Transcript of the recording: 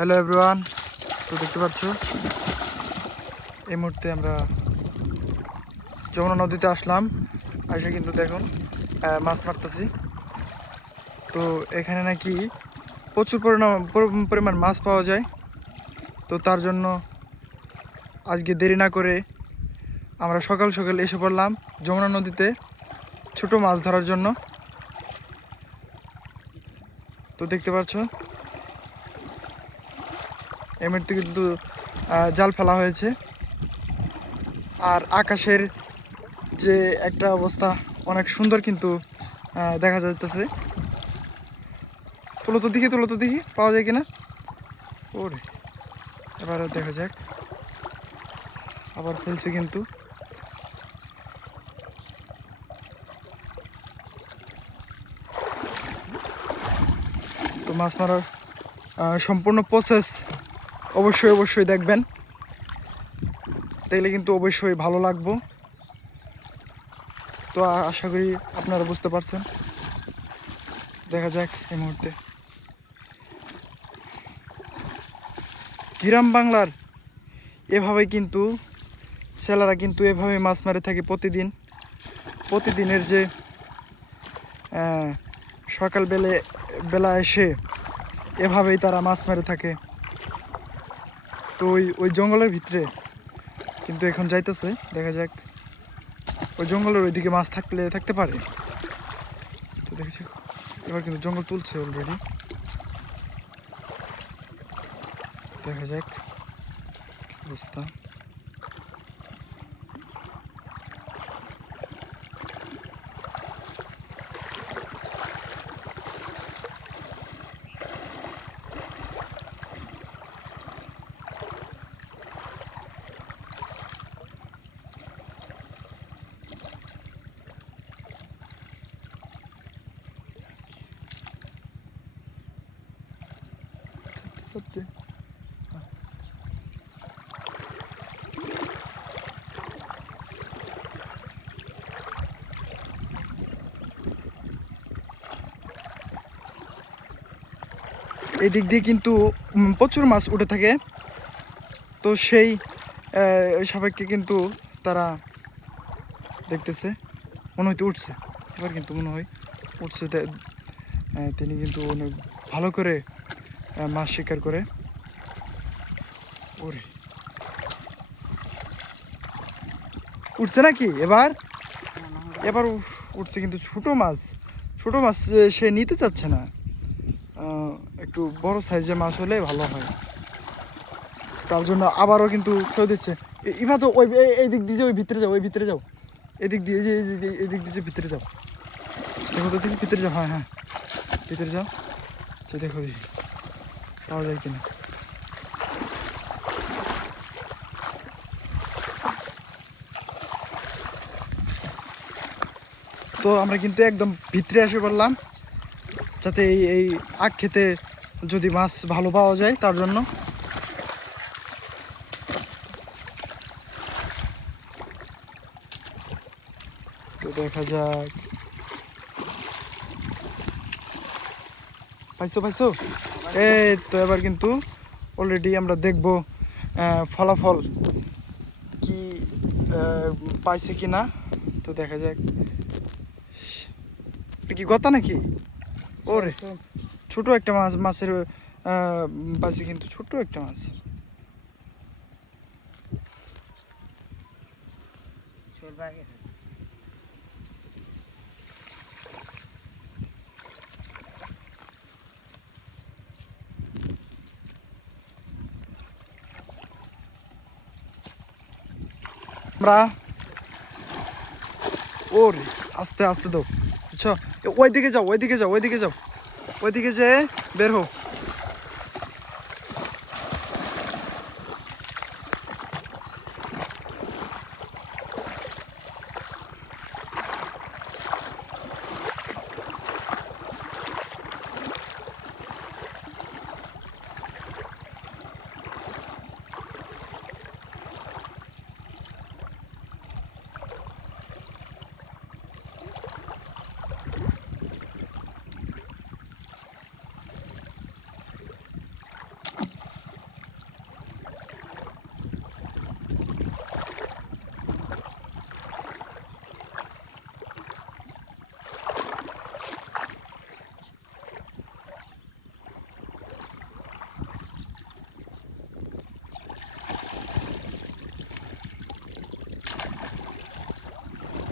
Hello everyone, তো দেখতে পাচ্ছ এই মুহূর্তে আমরা যমুনা নদীতে আসলাম। এসে কিন্তু দেখুন মাছ মারতেছি। তো এখানে নাকি প্রচুর পরিমাণ মাছ পাওয়া যায়। তো তার জন্য আজকে দেরি না করে আমরা সকাল সকাল এসে পড়লাম যমুনা নদীতে ছোট মাছ ধরার জন্য। তো দেখতে পাচ্ছ এই মুহূর্তে কিন্তু জাল ফেলা হয়েছে। আর আকাশের যে একটা অবস্থা অনেক সুন্দর কিন্তু দেখা যাইতেছে। তুলো তো দেখি পাওয়া যায় কিনা। ওরে এবারে দেখা যাক, আবার ফেলছে কিন্তু। তো মাছ মারার সম্পূর্ণ প্রসেস অবশ্যই দেখবেন, দেখলে কিন্তু অবশ্যই ভালো লাগবো। তো আশা করি আপনারা বুঝতে পারছেন। দেখা যাক এই মুহূর্তে গ্রাম বাংলার এভাবে কিন্তু ছেলেরা কিন্তু এভাবে মাছ মারে থাকে প্রতিদিনের যে সকাল বেলা এসে এভাবেই তারা মাছ মেরে থাকে। তো ওই জঙ্গলের ভিতরে কিন্তু এখন যাইতেছে, দেখা যাক ওই জঙ্গলের ওইদিকে মাছ থাকতে পারে। তো দেখেছি এবার কিন্তু জঙ্গল তুলছে অলরেডি, দেখা যাক অবস্থা। সত্যি এই দিক দিয়ে কিন্তু প্রচুর মাছ উঠে থাকে। তো সেই সাপেক্ষে কিন্তু তারা দেখতেছে, মনে হয়তো উঠছে, এবার কিন্তু মনে হয় উঠছে। তিনি কিন্তু অনেক ভালো করে মাছ শিকার করে। ওরে উঠছে নাকি এবার উঠছে কিন্তু ছোট মাছ সে নিতে চাচ্ছে না। একটু বড় সাইজের মাছ হলে ভালো হয়। তার জন্য আবারও কিন্তু ফেরত দিচ্ছে। এবার তো এই দিক দিয়ে ওই ভিতরে যাও এদিক দিয়ে এই দিক দিয়ে ভিতরে যাও, দেখো তো দেখি ভিতরে যাও। হ্যাঁ ভিতরে যাও, দেখো দেখি পাওয়া যায় কিনা। তো আমরা কিন্তু একদম ভিতরে এসে পড়লাম, যাতে এই আখ খেতে যদি মাছ ভালো পাওয়া যায় তার জন্য। তো দেখা যাক, পাইছো এই তো এবার কিন্তু অলরেডি আমরা দেখব ফলাফল কি পাইছে কি না। তো দেখা যাক, কি কথা নাকি। ওরে ছোট একটা মাছের পাইছে কিন্তু, ছোট একটা মাছ। আমরা ওরে আস্তে দাও, বুঝছো। ওইদিকে যাও ওইদিকে যে বের হো।